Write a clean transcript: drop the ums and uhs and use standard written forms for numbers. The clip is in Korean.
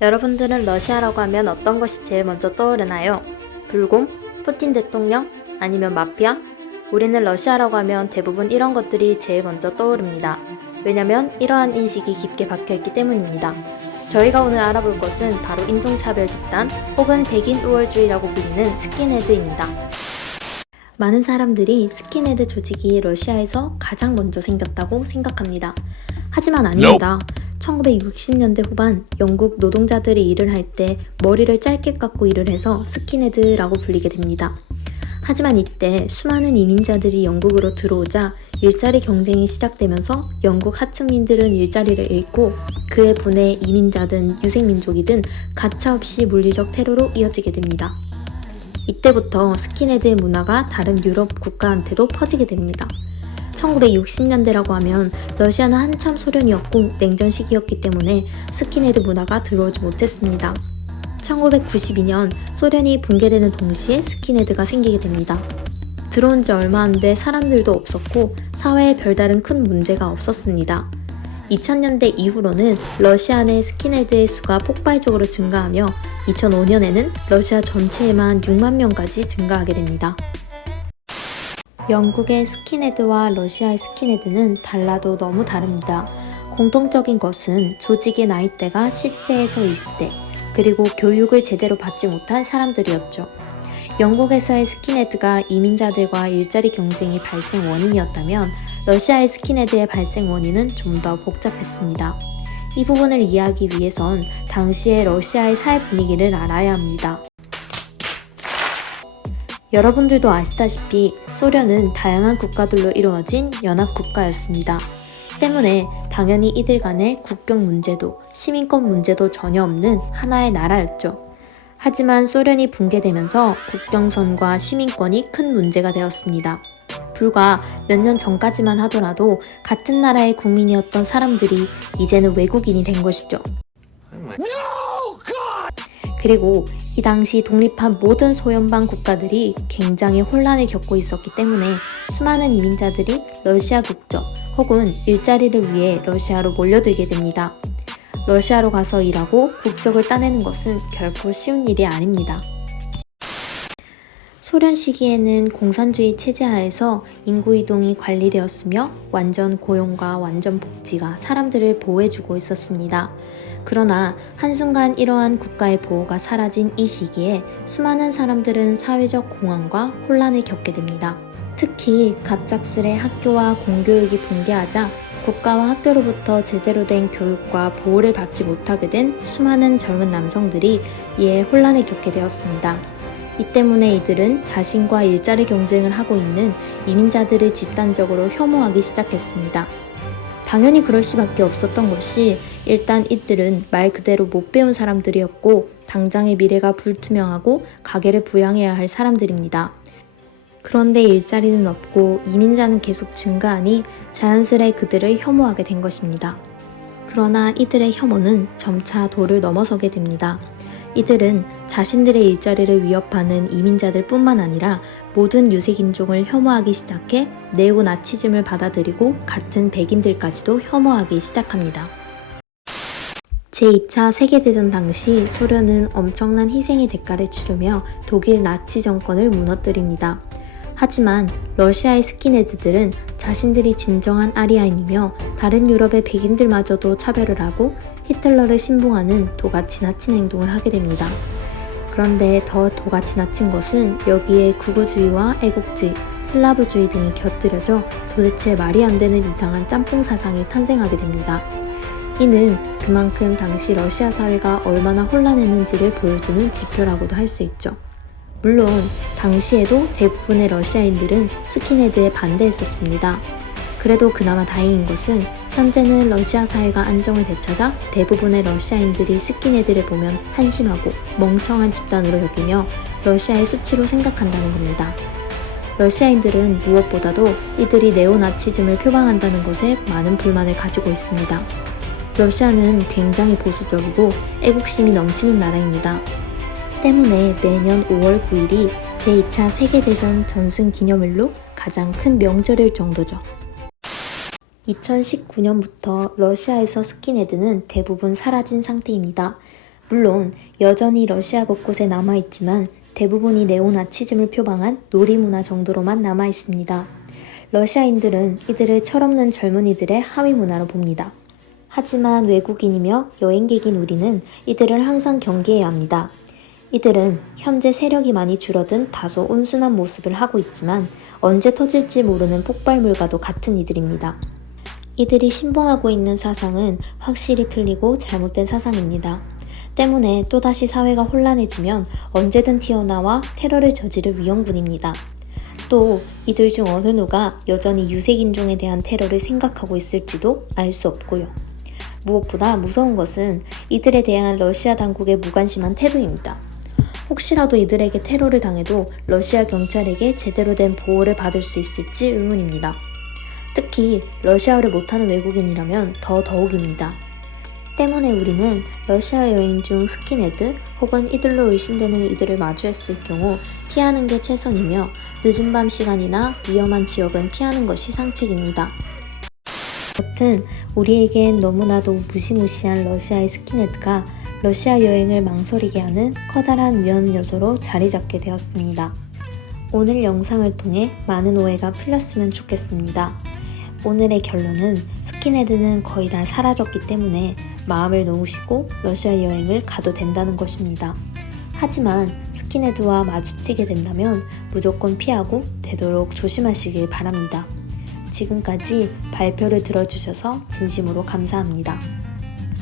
여러분들은 러시아라고 하면 어떤 것이 제일 먼저 떠오르나요? 불곰? 푸틴 대통령? 아니면 마피아? 우리는 러시아라고 하면 대부분 이런 것들이 제일 먼저 떠오릅니다. 왜냐면 이러한 인식이 깊게 박혀있기 때문입니다. 저희가 오늘 알아볼 것은 바로 인종차별 집단 혹은 백인 우월주의라고 불리는 스킨헤드입니다. 많은 사람들이 스킨헤드 조직이 러시아에서 가장 먼저 생겼다고 생각합니다. 하지만 아닙니다. 1960년대 후반 영국 노동자들이 일을 할 때 머리를 짧게 깎고 일을 해서 스킨헤드라고 불리게 됩니다. 하지만 이때 수많은 이민자들이 영국으로 들어오자 일자리 경쟁이 시작되면서 영국 하층민들은 일자리를 잃고 그에 분해 이민자든 유색민족이든 가차없이 물리적 테러로 이어지게 됩니다. 이때부터 스킨헤드의 문화가 다른 유럽 국가한테도 퍼지게 됩니다. 1960년대라고 하면 러시아는 한참 소련이었고 냉전 시기였기 때문에 스킨헤드 문화가 들어오지 못했습니다. 1992년 소련이 붕괴되는 동시에 스킨헤드가 생기게 됩니다. 들어온 지 얼마 안 돼 사람들도 없었고 사회에 별다른 큰 문제가 없었습니다. 2000년대 이후로는 러시아 내 스킨헤드의 수가 폭발적으로 증가하며 2005년에는 러시아 전체에만 6만 명까지 증가하게 됩니다. 영국의 스킨헤드와 러시아의 스킨헤드는 달라도 너무 다릅니다. 공통적인 것은 조직의 나이대가 10대에서 20대, 그리고 교육을 제대로 받지 못한 사람들이었죠. 영국에서의 스킨헤드가 이민자들과 일자리 경쟁이 발생 원인이었다면 러시아의 스킨헤드의 발생 원인은 좀 더 복잡했습니다. 이 부분을 이해하기 위해선 당시의 러시아의 사회 분위기를 알아야 합니다. 여러분들도 아시다시피 소련은 다양한 국가들로 이루어진 연합국가였습니다. 때문에 당연히 이들 간의 국경 문제도 시민권 문제도 전혀 없는 하나의 나라였죠. 하지만 소련이 붕괴되면서 국경선과 시민권이 큰 문제가 되었습니다. 불과 몇 년 전까지만 하더라도 같은 나라의 국민이었던 사람들이 이제는 외국인이 된 것이죠. 그리고 이 당시 독립한 모든 소연방 국가들이 굉장히 혼란을 겪고 있었기 때문에 수많은 이민자들이 러시아 국적 혹은 일자리를 위해 러시아로 몰려들게 됩니다. 러시아로 가서 일하고 국적을 따내는 것은 결코 쉬운 일이 아닙니다. 소련 시기에는 공산주의 체제 하에서 인구 이동이 관리되었으며 완전 고용과 완전 복지가 사람들을 보호해주고 있었습니다. 그러나 한순간 이러한 국가의 보호가 사라진 이 시기에 수많은 사람들은 사회적 공황과 혼란을 겪게 됩니다. 특히 갑작스레 학교와 공교육이 붕괴하자 국가와 학교로부터 제대로 된 교육과 보호를 받지 못하게 된 수많은 젊은 남성들이 이에 혼란을 겪게 되었습니다. 이 때문에 이들은 자신과 일자리 경쟁을 하고 있는 이민자들을 집단적으로 혐오하기 시작했습니다. 당연히 그럴 수밖에 없었던 것이 일단 이들은 말 그대로 못 배운 사람들이었고 당장의 미래가 불투명하고 가계를 부양해야 할 사람들입니다. 그런데 일자리는 없고 이민자는 계속 증가하니 자연스레 그들을 혐오하게 된 것입니다. 그러나 이들의 혐오는 점차 도를 넘어서게 됩니다. 이들은 자신들의 일자리를 위협하는 이민자들 뿐만 아니라 모든 유색인종을 혐오하기 시작해 네오나치즘을 받아들이고 같은 백인들까지도 혐오하기 시작합니다. 제2차 세계대전 당시 소련은 엄청난 희생의 대가를 치르며 독일 나치 정권을 무너뜨립니다. 하지만 러시아의 스킨헤드들은 자신들이 진정한 아리아인이며 다른 유럽의 백인들마저도 차별을 하고 히틀러를 신봉하는 도가 지나친 행동을 하게 됩니다. 그런데 더 도가 지나친 것은 여기에 구구주의와 애국주의, 슬라브주의 등이 곁들여져 도대체 말이 안 되는 이상한 짬뽕 사상이 탄생하게 됩니다. 이는 그만큼 당시 러시아 사회가 얼마나 혼란했는지를 보여주는 지표라고도 할 수 있죠. 물론 당시에도 대부분의 러시아인들은 스킨헤드에 반대했었습니다. 그래도 그나마 다행인 것은 현재는 러시아 사회가 안정을 되찾아 대부분의 러시아인들이 스킨헤드를 보면 한심하고 멍청한 집단으로 여기며 러시아의 수치로 생각한다는 겁니다. 러시아인들은 무엇보다도 이들이 네오나치즘을 표방한다는 것에 많은 불만을 가지고 있습니다. 러시아는 굉장히 보수적이고 애국심이 넘치는 나라입니다. 때문에 매년 5월 9일이 제2차 세계대전 전승기념일로 가장 큰 명절일 정도죠. 2019년부터 러시아에서 스킨헤드는 대부분 사라진 상태입니다. 물론 여전히 러시아 곳곳에 남아있지만 대부분이 네오나치즘을 표방한 놀이문화 정도로만 남아있습니다. 러시아인들은 이들을 철없는 젊은이들의 하위 문화로 봅니다. 하지만 외국인이며 여행객인 우리는 이들을 항상 경계해야 합니다. 이들은 현재 세력이 많이 줄어든 다소 온순한 모습을 하고 있지만 언제 터질지 모르는 폭발물과도 같은 이들입니다. 이들이 신봉하고 있는 사상은 확실히 틀리고 잘못된 사상입니다. 때문에 또다시 사회가 혼란해지면 언제든 튀어나와 테러를 저지를 위험군입니다. 또 이들 중 어느 누가 여전히 유색인종에 대한 테러를 생각하고 있을지도 알 수 없고요. 무엇보다 무서운 것은 이들에 대한 러시아 당국의 무관심한 태도입니다. 혹시라도 이들에게 테러를 당해도 러시아 경찰에게 제대로 된 보호를 받을 수 있을지 의문입니다. 특히 러시아어를 못하는 외국인이라면 더욱입니다. 때문에 우리는 러시아 여행 중 스킨헤드 혹은 이들로 의심되는 이들을 마주했을 경우 피하는 게 최선이며 늦은 밤 시간이나 위험한 지역은 피하는 것이 상책입니다. 여튼 우리에겐 너무나도 무시무시한 러시아의 스킨헤드가 러시아 여행을 망설이게 하는 커다란 위험 요소로 자리 잡게 되었습니다. 오늘 영상을 통해 많은 오해가 풀렸으면 좋겠습니다. 오늘의 결론은 스킨헤드는 거의 다 사라졌기 때문에 마음을 놓으시고 러시아 여행을 가도 된다는 것입니다. 하지만 스킨헤드와 마주치게 된다면 무조건 피하고 되도록 조심하시길 바랍니다. 지금까지 발표를 들어주셔서 진심으로 감사합니다.